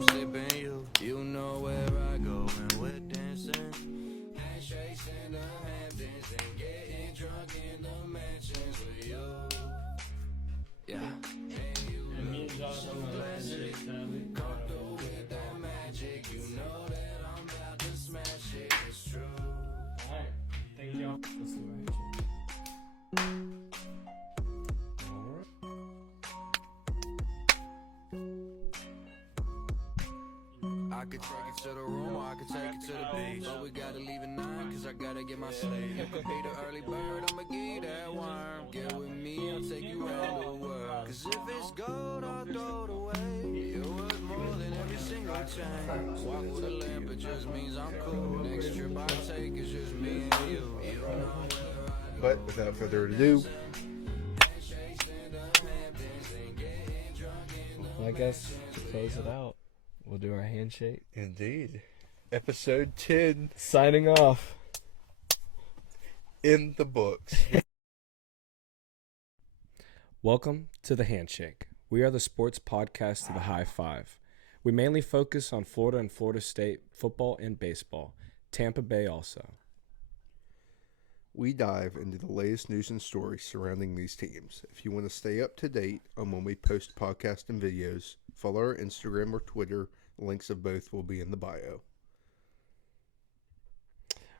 I'm sipping you. You know where I go when we're dancing. Handshakes in the Hamptons and getting drunk in the mansions with you. Yeah. And me and Josh on my Handshake, sadly. Comfortable with that magic. You know that I'm about to smash it. It's true. Alright, thank y'all. Let's do my Handshake. I could take it to the room or I could take it to the beach. But we gotta leave at 9 cause I gotta get my sleep. You could be the early bird, I'ma give you that worm. Get with me, I'll take you around the world. Cause if it's gold, I'll throw it away. You're worth more than every single chain. Walk with a lamp, it just means I'm cool. Next trip I take is just me and you. You know where I go. But without further ado, I guess to close it out, we'll do our handshake. indeed, episode 10 Signing off. in the books. Welcome to the Handshake. We are the sports podcast of the High Five. We mainly focus on Florida and Florida State football and baseball. Tampa Bay also. We dive into the latest news and stories surrounding these teams. If you want to stay up to date on when we post podcasts and videos, follow our Instagram or Twitter. Links of both will be in the bio.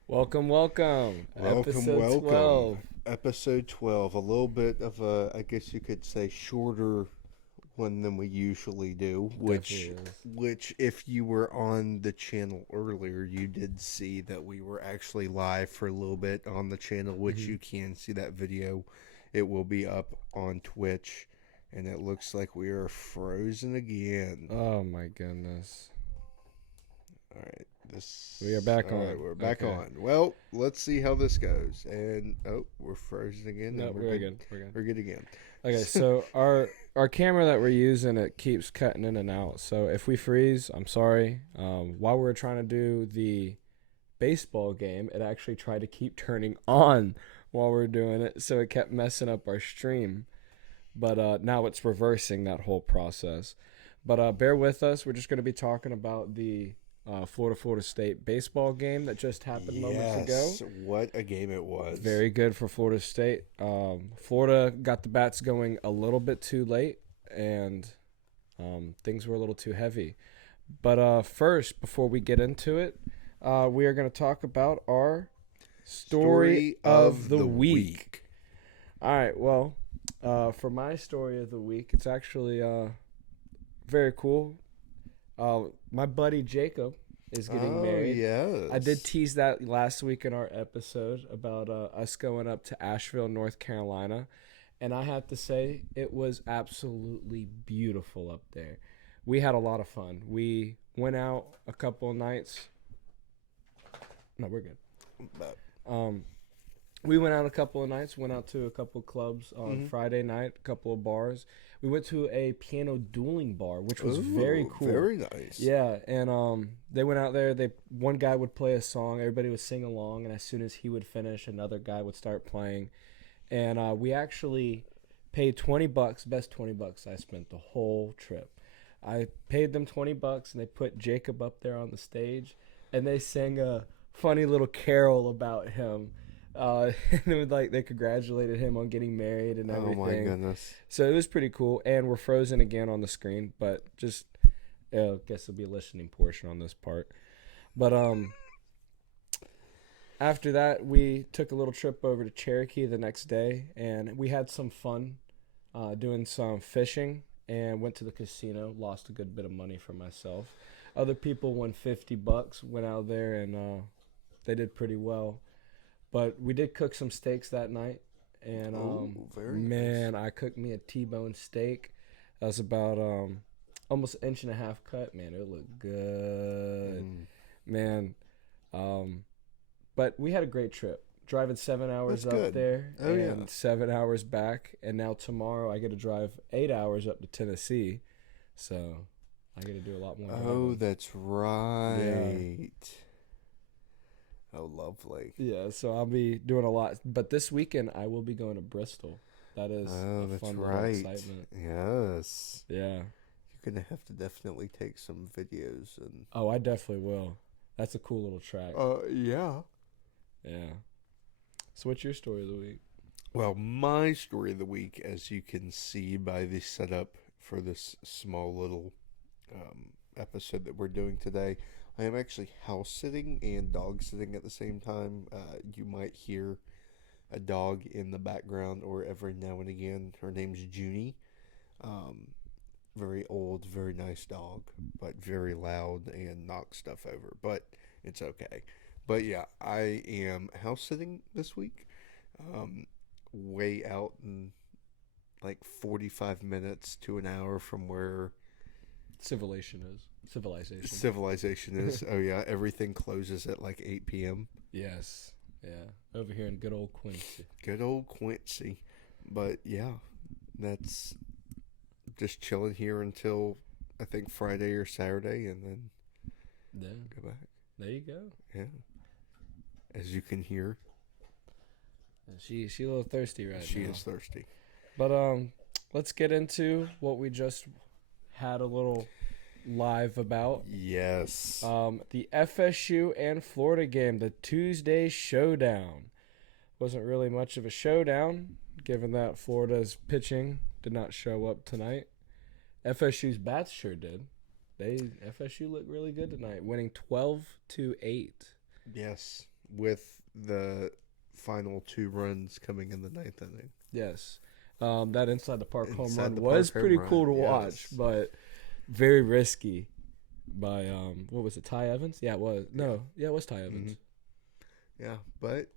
Welcome, welcome. Episode 12. Episode 12. A little bit of a, I guess you could say, shorter one than we usually do. Which, if you were on the channel earlier, you did see that we were actually live for a little bit on the channel, which you can see that video. It will be up on Twitch. And it looks like we are frozen again. Oh my goodness. All right. We are back on. Right, we're back Okay. on. Well, let's see how this goes. And we're frozen again. No, and we're good. We're good. We're good again. Okay, so our camera that we're using, it keeps cutting in and out. So if we freeze, I'm sorry. While we were trying to do the baseball game, it actually tried to keep turning on while we were doing it, so it kept messing up our stream. But now it's reversing that whole process. But bear with us. We're just going to be talking about the Florida State baseball game that just happened moments ago. What a game it was. Very good for Florida State. Florida got the bats going a little bit too late, and things were a little too heavy. But first, before we get into it, we are going to talk about our story of the week. All right, well, for my story of the week, it's actually very cool. My buddy Jacob is getting married. Yes. I did tease that last week in our episode about us going up to Asheville, North Carolina. And I have to say, it was absolutely beautiful up there. We had a lot of fun. We went out a couple of nights. No, we're good. We went out a couple of nights, went out to a couple of clubs on Friday night, a couple of bars. We went to a piano dueling bar, which was very cool. Very nice. Yeah, and they went out there. One guy would play a song, everybody would sing along, and as soon as he would finish, another guy would start playing. And we actually paid $20, best $20 I spent the whole trip. I paid them $20, and they put Jacob up there on the stage, and they sang a funny little carol about him. And it was like they congratulated him on getting married and everything. Oh my goodness! So it was pretty cool, and we're frozen again on the screen, but just I guess there'll be a listening portion on this part. But after that, we took a little trip over to Cherokee the next day, and we had some fun doing some fishing, and went to the casino. Lost a good bit of money for myself. Other people won $50. Went out there and they did pretty well. But we did cook some steaks that night, and nice. I cooked me a T-bone steak. That was about almost an inch and a half cut. Man, it looked good, man. But we had a great trip. Driving 7 hours That's up good. there Oh, and yeah. 7 hours back, and now tomorrow I get to drive 8 hours up to Tennessee, so I get to do a lot more. Oh, that's right. Yeah. Oh, lovely. Yeah, so I'll be doing a lot. But this weekend, I will be going to Bristol. That is Oh, a that's fun little right. excitement. Yes. Yeah. You're You're gonna have to definitely take some videos and. Oh, I definitely will. That's a cool little track. Yeah. Yeah. So what's your story of the week? Well, my story of the week, as you can see by the setup for this small little episode that we're doing today, I am actually house sitting and dog sitting at the same time. You might hear a dog in the background or every now and again. Her name's Junie. Very old, very nice dog, but very loud and knocks stuff over. But it's okay. But yeah, I am house sitting this week. Way out in like 45 minutes to an hour from where Civilization is. civilization is. Oh yeah, everything closes at like 8 p.m. Yes. Yeah. Over here in good old Quincy. Good old Quincy. But yeah, that's just chilling here until I think Friday or Saturday, and then go back. There you go. Yeah. As you can hear, she a little thirsty right now. she is thirsty. But let's get into what we just had a little live about. Yes. The FSU and Florida game, the Tuesday showdown. Wasn't really much of a showdown, given that Florida's pitching did not show up tonight. FSU's bats sure did. FSU looked really good tonight, winning 12-8. Yes, with the final 2 runs coming in the 9th inning. Yes. That inside the park home Inside run the was park pretty home cool to run, watch, yes. but very risky by what was it, Ty Evans? Yeah, it was. No, yeah, it was Ty Evans. Mm-hmm. Yeah, but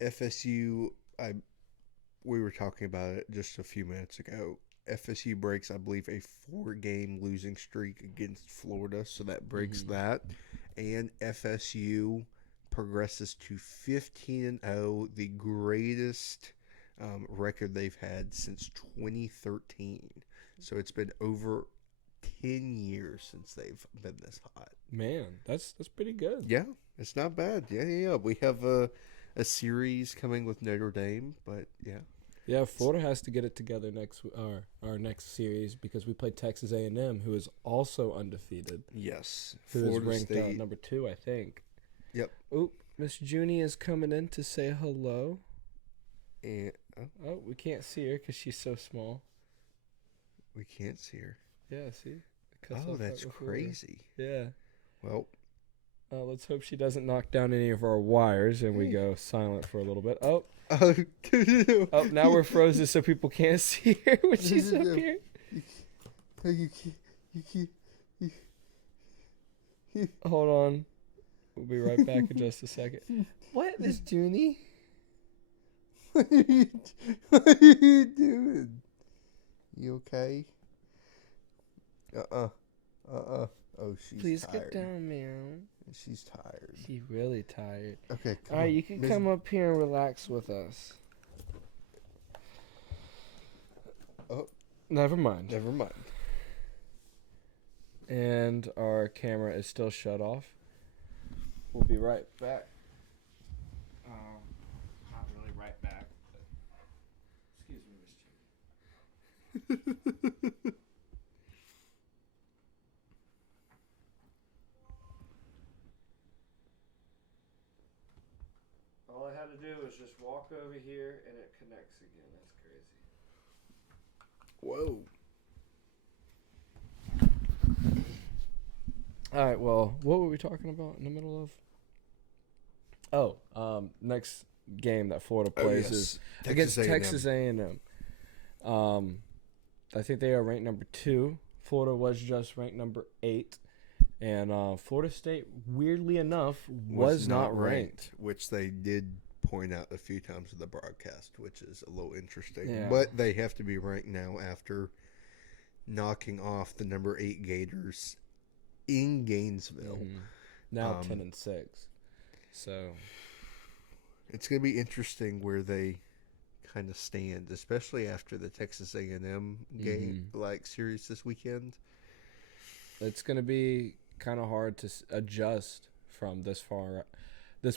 FSU, we were talking about it just a few minutes ago. FSU breaks, I believe, a 4-game losing streak against Florida, so that breaks that. And FSU progresses to 15-0, the greatest record they've had since 2013. So it's been over 10 years since they've been this hot. Man, that's pretty good. Yeah, it's not bad. Yeah. We have a series coming with Notre Dame, but yeah. Yeah, Florida has to get it together our next series because we play Texas A&M, who is also undefeated. Yes, Who Florida is ranked State. number 2, I think. Yep. Oop, Miss Junie is coming in to say hello. And Oh, we can't see her because she's so small. we can't see her. Yeah, see? It cuts Oh, off that's right before. crazy. Yeah. Well, Let's hope she doesn't knock down any of our wires and we go silent for a little bit. Oh, now we're frozen so people can't see her when she's up here. Hold on. We'll be right back in just a second. What, Miss Junie? What are you doing? You okay? Oh, she's Please tired. get down, ma'am. She's tired. She's really tired. Okay, come All right, on. you can Miss- come up here and relax with us. Oh, Never mind. never mind. And our camera is still shut off. We'll be right back. Not really right back, but excuse me, Miss Judy. All I had to do was just walk over here and it connects again. That's crazy. Whoa. All right, well, what were we talking about in the middle of? Oh, next game that Florida plays is against Texas A&M. I think they are ranked number 2. Florida was just ranked number 8. And Florida State, weirdly enough, was not ranked. Which they did point out a few times in the broadcast, which is a little interesting. Yeah. But they have to be ranked now after knocking off the number 8 Gators in Gainesville. Mm-hmm. Now 10-6. So it's going to be interesting where they kind of stand, especially after the Texas A&M game, like series this weekend. it's going to be kind of hard to adjust from this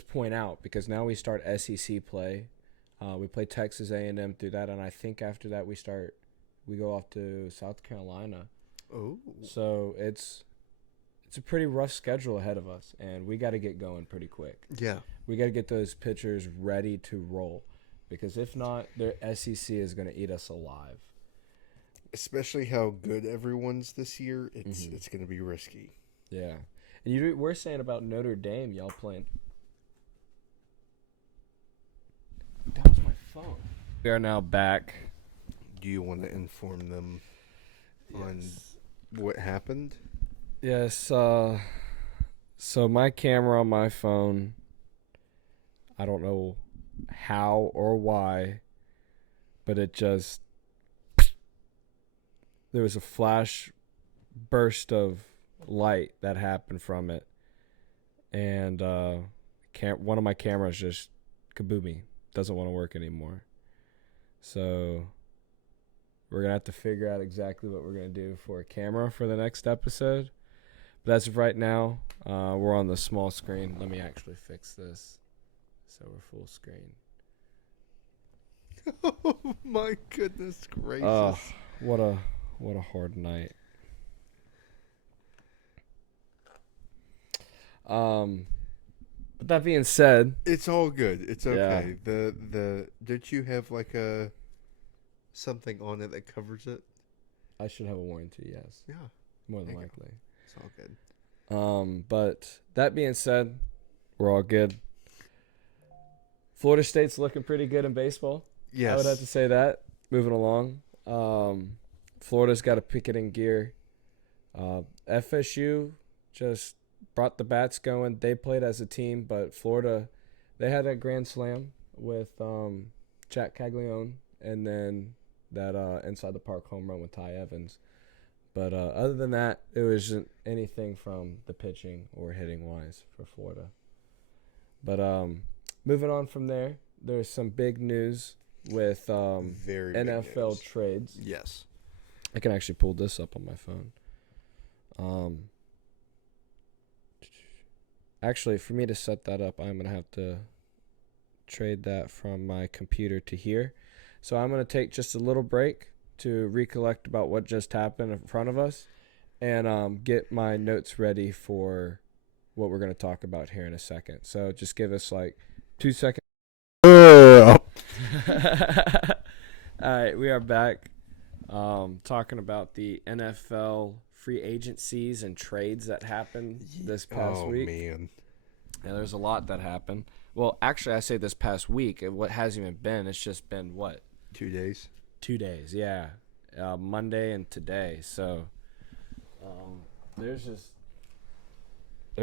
point out because now we start SEC play. We play Texas A&M through that, and I think after that we go off to South Carolina Oh. So it's a pretty rough schedule ahead of us, and we got to get going pretty quick. Yeah. We got to get those pitchers ready to roll, because if not, the SEC is going to eat us alive. Especially how good everyone's this year, it's going to be risky. Yeah. And we're saying about Notre Dame, y'all playing. That was my phone. We are now back. Do you want to inform them on what happened? Yes. So my camera on my phone, I don't know how or why, but it just, there was a flash burst of light that happened from it, and one of my cameras just kaboomy, doesn't want to work anymore. So we're gonna have to figure out exactly what we're gonna do for a camera for the next episode. But as of right now, we're on the small screen. Let me actually fix this so we're full screen. Oh my goodness gracious! What a hard night. But that being said, it's all good. It's okay. Yeah. The don't you have like a something on it that covers it? I should have a warranty. Yes. Yeah. More than likely. It's all good. But that being said, we're all good. Florida State's looking pretty good in baseball. Yes. I would have to say that. Moving along. Florida's got to pick it in gear. FSU just brought the bats going. They played as a team, but Florida, they had that grand slam with Jack Caglione, and then that inside the park home run with Ty Evans. But other than that, it wasn't anything from the pitching or hitting wise for Florida. But moving on from there, there's some big news with NFL trades. Yes. I can actually pull this up on my phone. Actually, for me to set that up, I'm going to have to trade that from my computer to here. So I'm going to take just a little break to recollect about what just happened in front of us and get my notes ready for what we're going to talk about here in a second. So just give us like 2 seconds. All right, we are back talking about the NFL free agencies and trades that happened this past week. Oh, man. Yeah, there's a lot that happened. Well, actually, I say this past week. What hasn't even been, it's just been what? 2 days? 2 days, yeah. Monday and today. So there's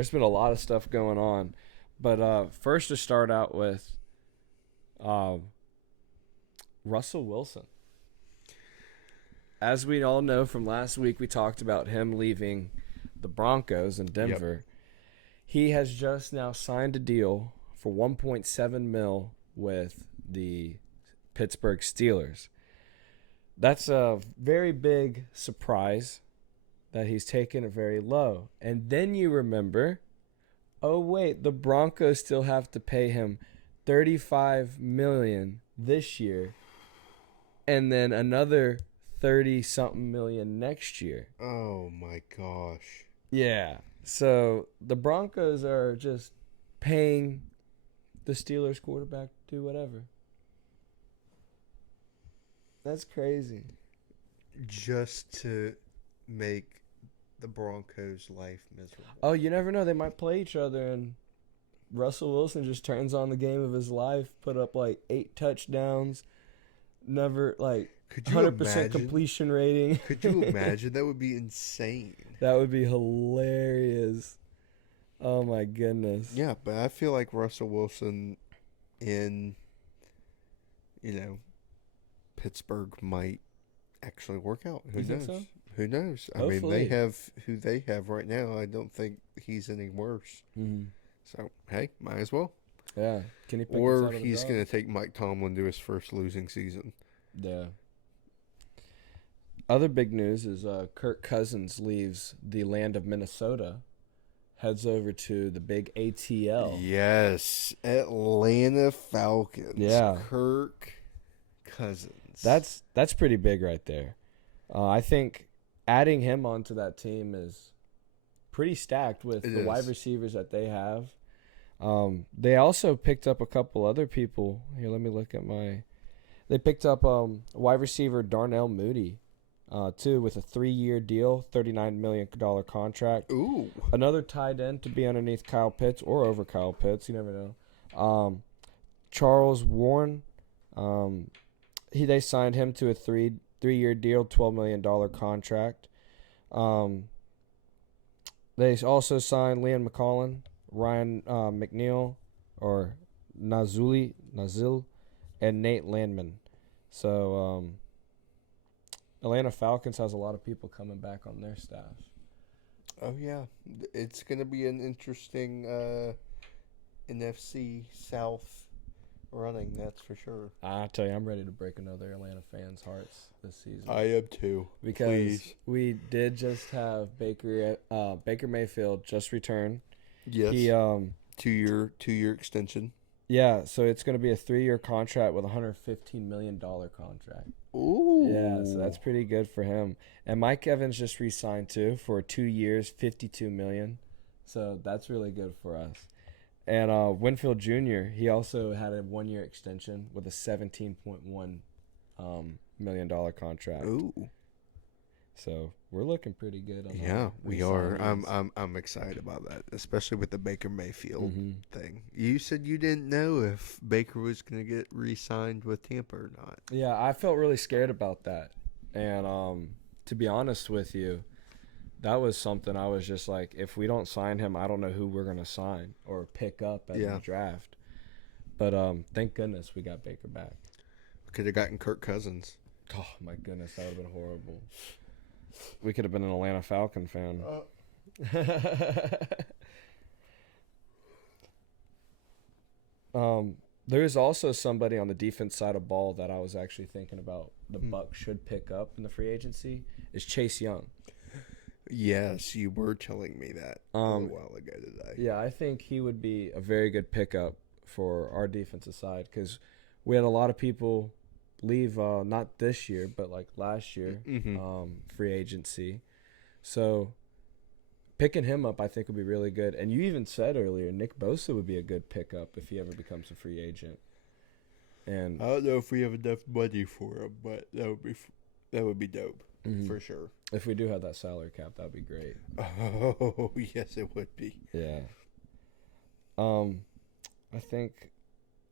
been a lot of stuff going on. But first to start out with Russell Wilson. As we all know from last week, we talked about him leaving the Broncos in Denver. Yep. He has just now signed a deal for $1.7 million with the Pittsburgh Steelers. That's a very big surprise that he's taken it very low. And then you remember, oh wait, the Broncos still have to pay him $35 million this year, and then another 30-something million next year. Oh my gosh. Yeah. So the Broncos are just paying the Steelers quarterback to do whatever. That's crazy. Just to make the Broncos' life miserable. Oh, you never know. They might play each other, and Russell Wilson just turns on the game of his life, put up like 8 touchdowns, never like 100% completion rating. Could you imagine? That would be insane. That would be hilarious. Oh my goodness. Yeah, but I feel like Russell Wilson in, Pittsburgh might actually work out. Who knows? So? Who knows? Hopefully. I mean, they have who they have right now. I don't think he's any worse. Mm-hmm. So, hey, might as well. Yeah. Can he pick or he's going to take Mike Tomlin to his first losing season. Yeah. Other big news is Kirk Cousins leaves the land of Minnesota, heads over to the big ATL. Yes, Atlanta Falcons. Yeah. Kirk Cousins. That's pretty big right there. I think adding him onto that team is pretty stacked with It the wide is. receivers that they have. They also picked up a couple other people. Here, let me look at my. They picked up wide receiver Darnell Mooney, too, with a 3-year deal, $39 million contract. Ooh. Another tight end to be underneath Kyle Pitts or over Kyle Pitts. You never know. Charles Warren, they signed him to a three-year deal, $12 million contract. They also signed Liam McCollin, Ryan McNeil, or Nazil, and Nate Landman. So Atlanta Falcons has a lot of people coming back on their staff. Oh yeah, it's gonna be an interesting NFC South running. That's for sure. I tell you, I'm ready to break another Atlanta fans' hearts this season. I am too. Because Please. we did just have Baker Mayfield just return. Yes. He 2-year extension. Yeah, so it's going to be a 3-year contract with a $115 million contract. Ooh. Yeah, so that's pretty good for him. And Mike Evans just re-signed too for 2 years, $52 million. So that's really good for us. And Winfield Jr., he also had a 1-year extension with a $17.1 million contract. Ooh. So we're looking pretty good on Yeah, our we are. re-signings. I'm excited about that, especially with the Baker Mayfield Mhm. thing. You said you didn't know if Baker was going to get re-signed with Tampa or not. Yeah, I felt really scared about that. And to be honest with you, that was something I was just like, if we don't sign him, I don't know who we're going to sign or pick up at the draft. But thank goodness we got Baker back. Could have gotten Kirk Cousins. Oh, my goodness, that would have been horrible. We could have been an Atlanta Falcon fan. There is also somebody on the defense side of ball that I was actually thinking about the Bucs should pick up in the free agency is Chase Young. Yes, you were telling me that a little while ago today. Yeah, I think he would be a very good pickup for our defensive side because we had a lot of people leave, not this year, but like last year, free agency. So picking him up, I think, would be really good. And you even said earlier, Nick Bosa would be a good pickup if he ever becomes a free agent. And I don't know if we have enough money for him, but that would be dope for sure. If we do have that salary cap, that would be great. Oh yes, it would be. Yeah. I think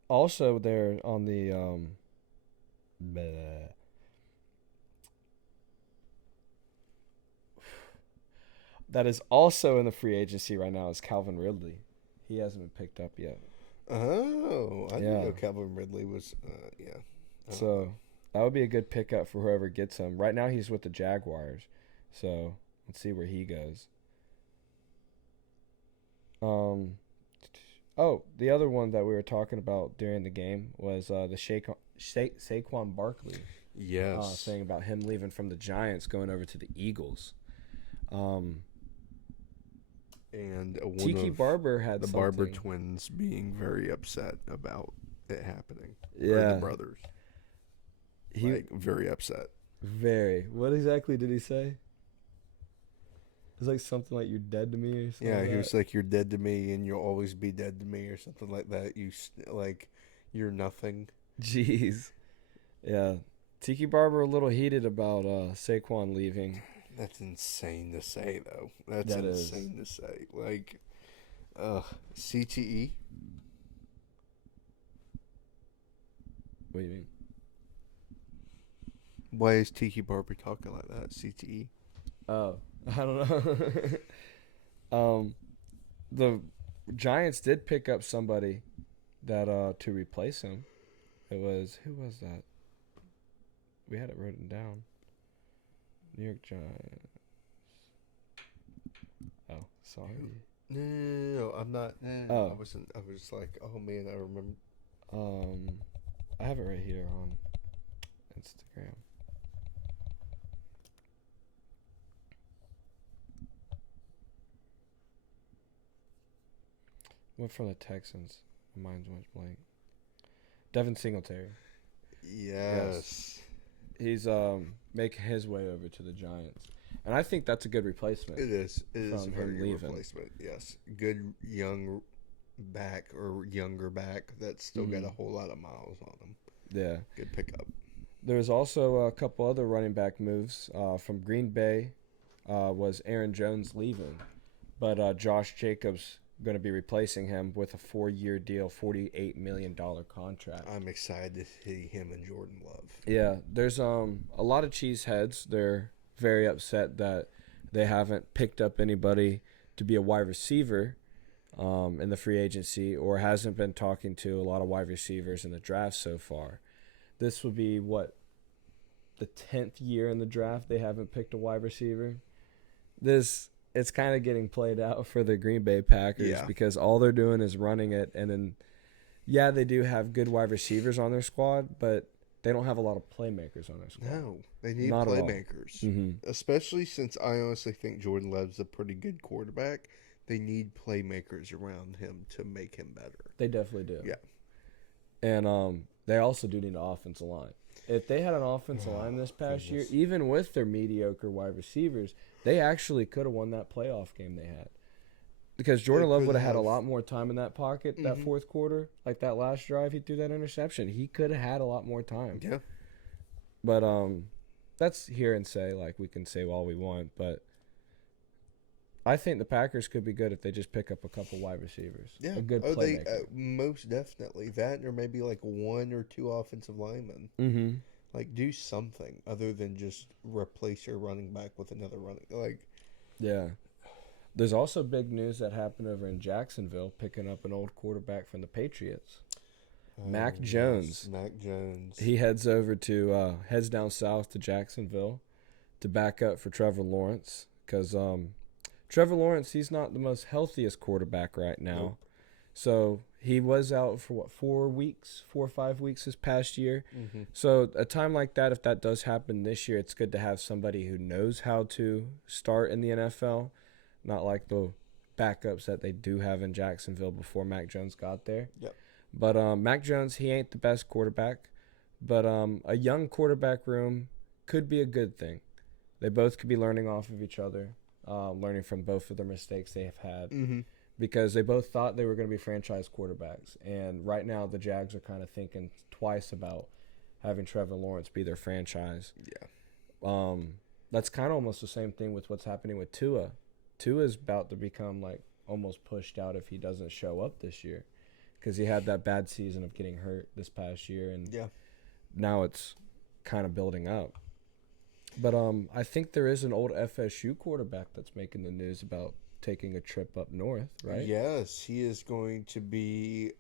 also there on the that is also in the free agency right now is Calvin Ridley. He hasn't been picked up yet. Oh, I didn't know Calvin Ridley was. Yeah. So that would be a good pickup for whoever gets him. Right now he's with the Jaguars, so let's see where he goes. Oh, the other one that we were talking about during the game was the Saquon Barkley. Yes. Saying about him leaving from the Giants, going over to the Eagles. And Tiki Barber had the something. Barber twins being very upset about it happening. Yeah. Or the brothers. Very upset. Very. What exactly did he say? It's like something like "you're dead to me" or something. Yeah, like he was like, "You're dead to me, and you'll always be dead to me," or something like that. You're nothing. Jeez. Yeah. Tiki Barber a little heated about Saquon leaving. That's insane to say, though. That's insane to say. Like, CTE. What do you mean? Why is Tiki Barber talking like that? CTE. Oh, I don't know. The Giants did pick up somebody that to replace him. Who was that? We had it written down. New York Giants. Oh, sorry. No, I'm not. Oh. I wasn't. I was like, oh man, I remember. I have it right here on Instagram. Went from the Texans. My mind's went blank. Devin Singletary. Yes. He's making his way over to the Giants. And I think that's a good replacement. It is. It is a From very him good leaving. replacement. Yes, good young back or younger back that's still got a whole lot of miles on him. Yeah. Good pickup. There's also a couple other running back moves from Green Bay. Was Aaron Jones leaving, but Josh Jacobs going to be replacing him with a 4-year deal, $48 million contract. I'm excited to see him and Jordan Love. Yeah, there's a lot of cheeseheads. They're very upset that they haven't picked up anybody to be a wide receiver in the free agency, or hasn't been talking to a lot of wide receivers in the draft so far. This would be the 10th year in the draft they haven't picked a wide receiver. It's kind of getting played out for the Green Bay Packers because all they're doing is running it, and then they do have good wide receivers on their squad, but they don't have a lot of playmakers on their squad. No, they need Not playmakers. Mm-hmm. Especially since I honestly think Jordan Love's a pretty good quarterback. They need playmakers around him to make him better. They definitely do. Yeah. And they also do need an offensive line. If they had an offensive line this past year, even with their mediocre wide receivers, they actually could have won that playoff game they had. Because Jordan Love would have had a lot more time in that pocket that fourth quarter. Like that last drive, he threw that interception. He could have had a lot more time. Yeah. But that's hear and say. Like, we can say all we want. But I think the Packers could be good if they just pick up a couple wide receivers. Yeah. A good playmaker. Most definitely. That or maybe like 1 or 2 offensive linemen. Mm-hmm. Like, do something other than just replace your running back with another running. Like, yeah. There's also big news that happened over in Jacksonville, picking up an old quarterback from the Patriots. Mac Jones. Yes, Mac Jones. He heads down south to Jacksonville to back up for Trevor Lawrence, because Trevor Lawrence, he's not the most healthiest quarterback right now. Nope. So he was out for 4 or 5 weeks this past year. Mm-hmm. So a time like that, if that does happen this year, it's good to have somebody who knows how to start in the NFL, not like the backups that they do have in Jacksonville before Mac Jones got there. Yep. But Mac Jones, he ain't the best quarterback, but a young quarterback room could be a good thing. They both could be learning off of each other, learning from both of their mistakes they have had. Mm-hmm. Because they both thought they were going to be franchise quarterbacks. And right now the Jags are kind of thinking twice about having Trevor Lawrence be their franchise. Yeah. That's kind of almost the same thing with what's happening with Tua. Tua's about to become like almost pushed out if he doesn't show up this year, because he had that bad season of getting hurt this past year, and now it's kind of building up. But I think there is an old FSU quarterback that's making the news about taking a trip up north, right? Yes, he is going to be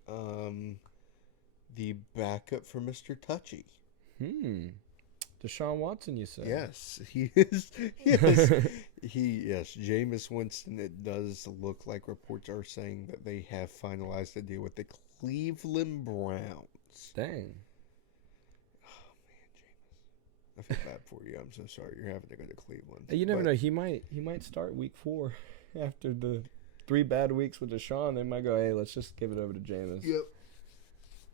the backup for Mr. Touchy. Deshaun Watson, you say? Yes, he is. Yes, yes. Jameis Winston. It does look like reports are saying that they have finalized a deal with the Cleveland Browns. Dang. Oh man, Jameis, I feel bad for you. I'm so sorry you're having to go to Cleveland. You never know. He might start week 4 after the 3 bad weeks with Deshaun. They might go, hey, let's just give it over to Jameis. Yep.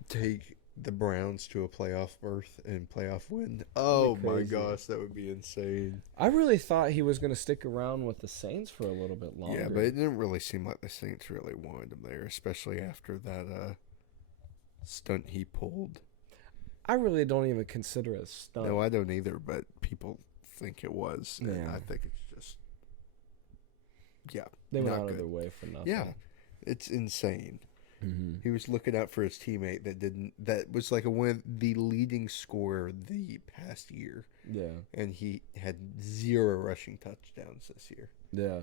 Take the Browns to a playoff berth and playoff win. Oh my gosh, that would be insane. I really thought he was going to stick around with the Saints for a little bit longer. Yeah, but it didn't really seem like the Saints really wanted him there, especially after that stunt he pulled. I really don't even consider it a stunt. No, I don't either, but people think it was. Yeah. And I think it's just, they went not out good. of their way for nothing. Yeah, it's insane. Mm-hmm. He was looking out for his teammate that was like the leading scorer the past year. Yeah. And he had 0 rushing touchdowns this year. Yeah.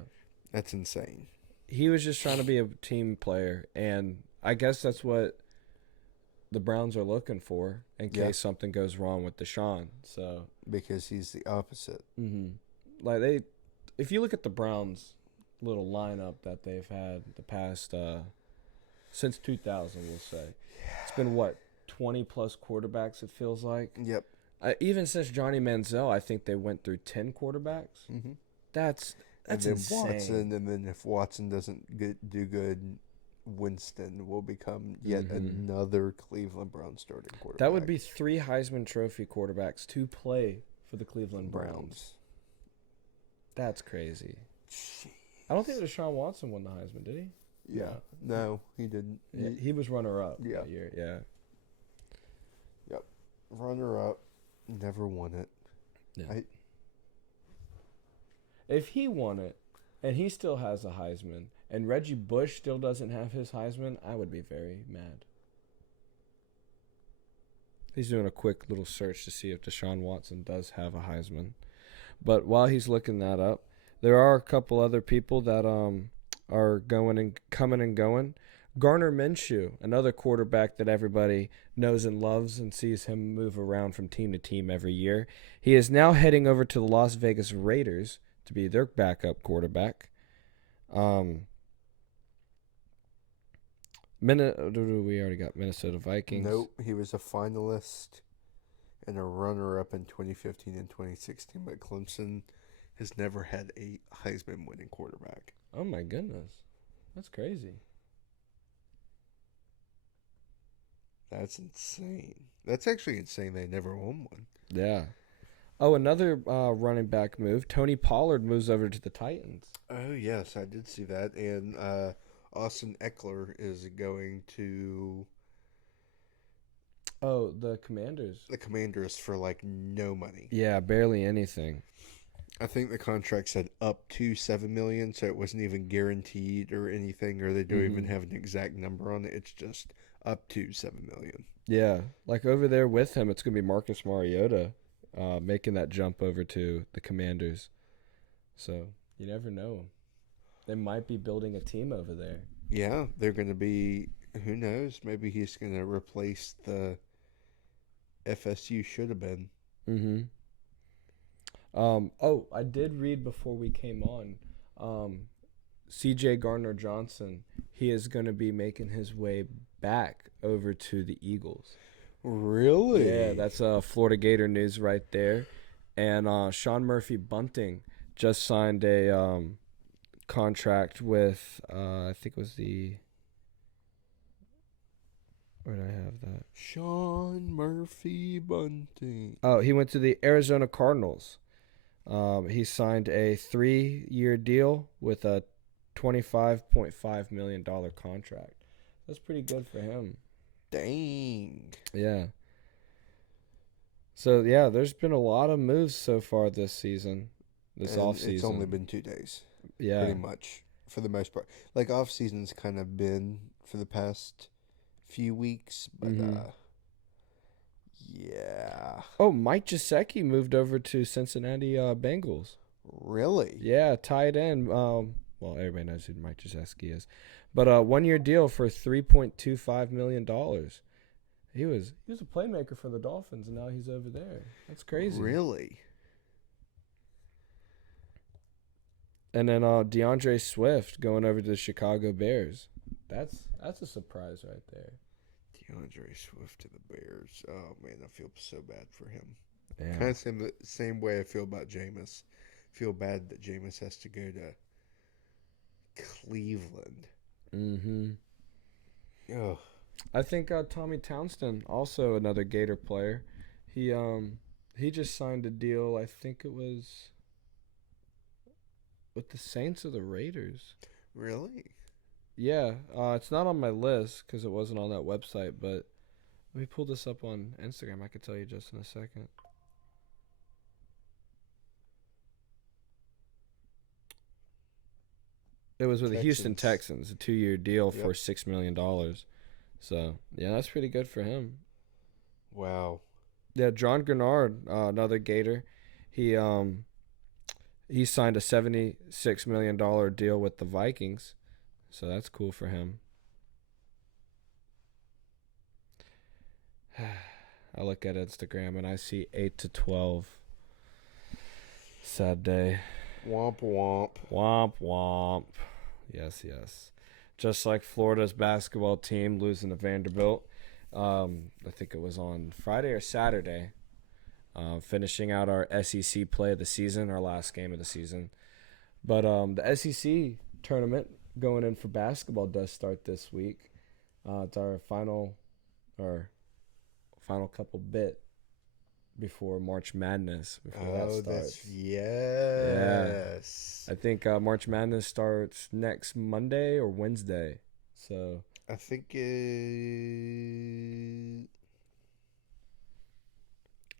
That's insane. He was just trying to be a team player, and I guess that's what the Browns are looking for in case something goes wrong with Deshaun. So because he's the opposite. Like if you look at the Browns' little lineup that they've had the past since 2000, we'll say. It's been, 20-plus quarterbacks, it feels like? Yep. Even since Johnny Manziel, I think they went through 10 quarterbacks. Mm-hmm. That's and then insane. Watson, and then if Watson doesn't do good, Winston will become yet another Cleveland Browns starting quarterback. That would be 3 Heisman Trophy quarterbacks to play for the Cleveland Browns. That's crazy. Jeez. I don't think Deshaun Watson won the Heisman, did he? Yeah. No, he didn't. Yeah, he was runner-up Yeah. that year, yeah. Yep. Runner-up. Never won it. Yeah. If he won it, and he still has a Heisman, and Reggie Bush still doesn't have his Heisman, I would be very mad. He's doing a quick little search to see if Deshaun Watson does have a Heisman. But while he's looking that up, there are a couple other people that are going and coming and going. Gardner Minshew, another quarterback that everybody knows and loves and sees him move around from team to team every year. He is now heading over to the Las Vegas Raiders to be their backup quarterback. We already got Minnesota Vikings. Nope, he was a finalist and a runner-up in 2015 and 2016, but Clemson has never had a Heisman-winning quarterback. Oh, my goodness. That's crazy. That's insane. That's actually insane they never won one. Yeah. Oh, another running back move. Tony Pollard moves over to the Titans. Oh, yes, I did see that. And Austin Eckler is going to... Oh, the Commanders. The Commanders for, like, no money. Yeah, barely anything. I think the contract said up to $7 million, so it wasn't even guaranteed or anything, or they don't even have an exact number on it. It's just up to $7 million. Yeah, like over there with him, it's going to be Marcus Mariota making that jump over to the Commanders. So you never know. They might be building a team over there. Yeah, they're going to be, who knows, maybe he's going to replace the FSU should have been. Mm-hmm. I did read before we came on, C.J. Gardner-Johnson, he is going to be making his way back over to the Eagles. Really? Yeah, that's Florida Gator news right there. And Sean Murphy-Bunting just signed a contract with, I think it was the... Where did I have that? Sean Murphy-Bunting. Oh, he went to the Arizona Cardinals. He signed a 3-year deal with a $25.5 million contract. That's pretty good for him. Dang. Yeah. So, yeah, there's been a lot of moves so far this season, this offseason. It's only been 2 days. Yeah. Pretty much, for the most part. Like, off-season's kind of been for the past few weeks, but, yeah. Oh, Mike Gesicki moved over to Cincinnati Bengals. Really? Yeah, tight end. Well, everybody knows who Mike Gesicki is. But a 1-year deal for $3.25 million. He was a playmaker for the Dolphins, and now he's over there. That's crazy. Really? And then DeAndre Swift going over to the Chicago Bears. That's a surprise right there. DeAndre Swift to the Bears. Oh, man, I feel so bad for him. Yeah. Kind of the same way I feel about Jameis. Feel bad that Jameis has to go to Cleveland. Mm-hmm. Oh. I think Tommy Townsend, also another Gator player, he just signed a deal. I think it was with the Saints or the Raiders. Really? Yeah, it's not on my list because it wasn't on that website. But let me pull this up on Instagram. I could tell you just in a second. It was with the Houston Texans, a 2-year deal for $6 million. So, yeah, that's pretty good for him. Wow. Yeah, John Gennard, another Gator, he signed a $76 million deal with the Vikings. So that's cool for him. I look at Instagram and I see 8-12. Sad day. Womp womp. Womp womp. Yes, yes. Just like Florida's basketball team losing to Vanderbilt. I think it was on Friday or Saturday. Finishing out our SEC play of the season, our last game of the season. But the SEC tournament going in for basketball does start this week. It's our final couple bit before March Madness, before that starts. Yes. Yeah. I think March Madness starts next Monday or Wednesday. So I think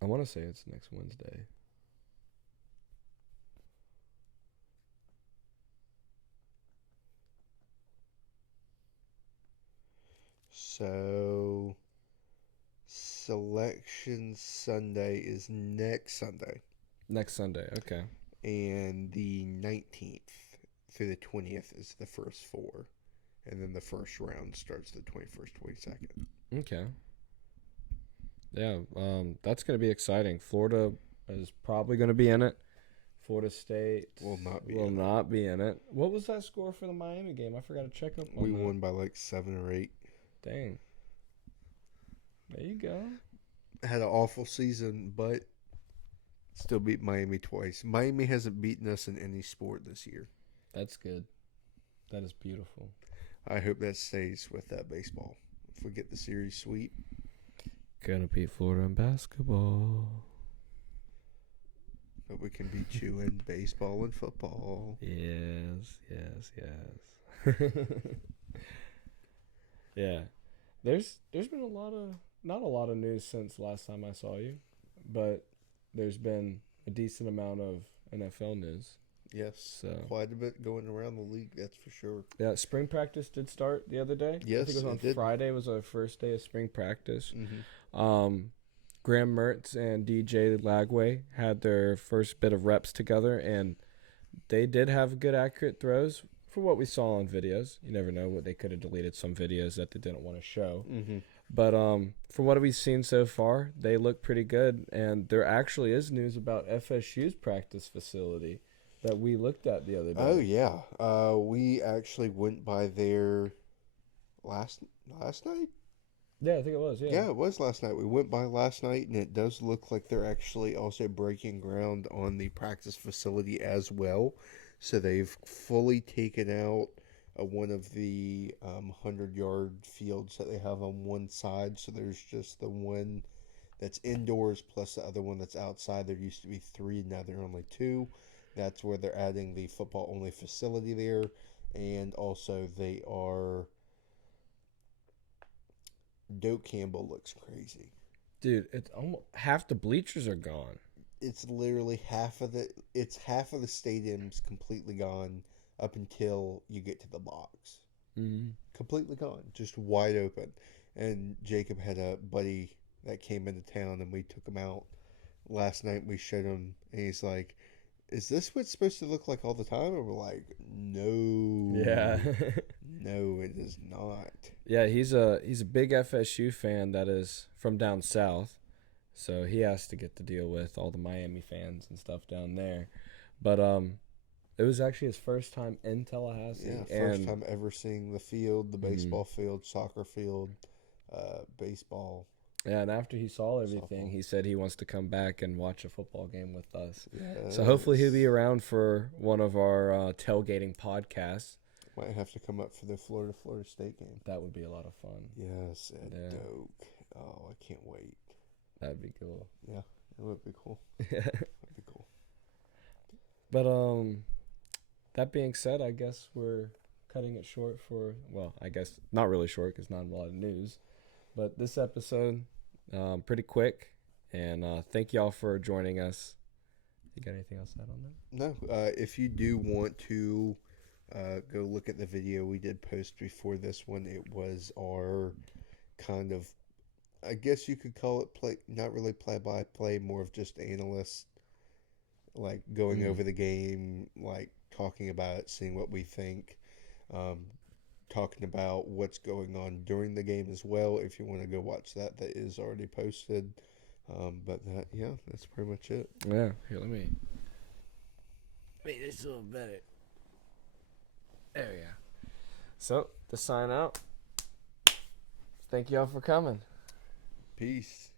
I want to say it's next Wednesday. so. Selection Sunday is next Sunday. Next Sunday, okay. And the 19th through the 20th is the first four. And then the first round starts the 21st, 22nd. Okay. Yeah, that's going to be exciting. Florida is probably going to be in it. Florida State will not be in it. What was that score for the Miami game? I forgot to check up on We that. won by like 7 or 8. Dang. There you go. Had an awful season, but still beat Miami twice. Miami hasn't beaten us in any sport this year. That's good. That is beautiful. I hope that stays with baseball. If we get the series sweep. Gonna beat Florida in basketball. But we can beat you in baseball and football. Yes. Yeah. There's been not a lot of news since last time I saw you, but there's been a decent amount of NFL news. Yes, so quite a bit going around the league, that's for sure. Yeah, spring practice did start the other day. Yes, I think it was on Friday was our first day of spring practice. Mm-hmm. Graham Mertz and DJ Lagway had their first bit of reps together, and they did have good, accurate throws for what we saw on videos. You never know what they could have deleted some videos that they didn't want to show. Mm-hmm. But from what we've seen so far, they look pretty good. And there actually is news about FSU's practice facility that we looked at the other day. Oh, yeah. We actually went by there last night? Yeah, I think it was, Yeah, it was last night. We went by last night, and it does look like they're actually also breaking ground on the practice facility as well. So they've fully taken out one of the 100-yard fields that they have on one side. So there's just the one that's indoors plus the other one that's outside. There used to be 3, now there are only 2. That's where they're adding the football-only facility there. And also they are... Doak Campbell looks crazy. Dude, it's almost half the bleachers are gone. It's literally half of the stadium's completely gone up until you get to the box. Mm-hmm. Completely gone, just wide open. And Jacob had a buddy that came into town, and we took him out last night. We showed him, and he's like, "Is this what it's supposed to look like all the time?" And we're like, "No, Yeah, no, it is not." Yeah, he's a big FSU fan that is from down south, so he has to get to deal with all the Miami fans and stuff down there. But it was actually his first time in Tallahassee. Yeah, first time ever seeing the field, the baseball field, soccer field, baseball. Yeah, and after he saw everything, softball. He said he wants to come back and watch a football game with us. Yes. So hopefully he'll be around for one of our tailgating podcasts. Might have to come up for the Florida State game. That would be a lot of fun. Yes, at Doak. Oh, I can't wait. That'd be cool. Yeah, it would be cool. Yeah. That'd be cool. But that being said, I guess we're cutting it short for, well, I guess not really short because not a lot of news. But this episode, pretty quick. And thank y'all for joining us. You got anything else to add on that? No. If you do want to go look at the video we did post before this one, it was our kind of, I guess you could call it not really play-by-play, more of just analyst, like going over the game, like talking about it, seeing what we think, talking about what's going on during the game as well. If you want to go watch that is already posted. But that's pretty much it. Yeah, here, let me make this a little better. There we go. So, to sign out, thank y'all for coming. Peace.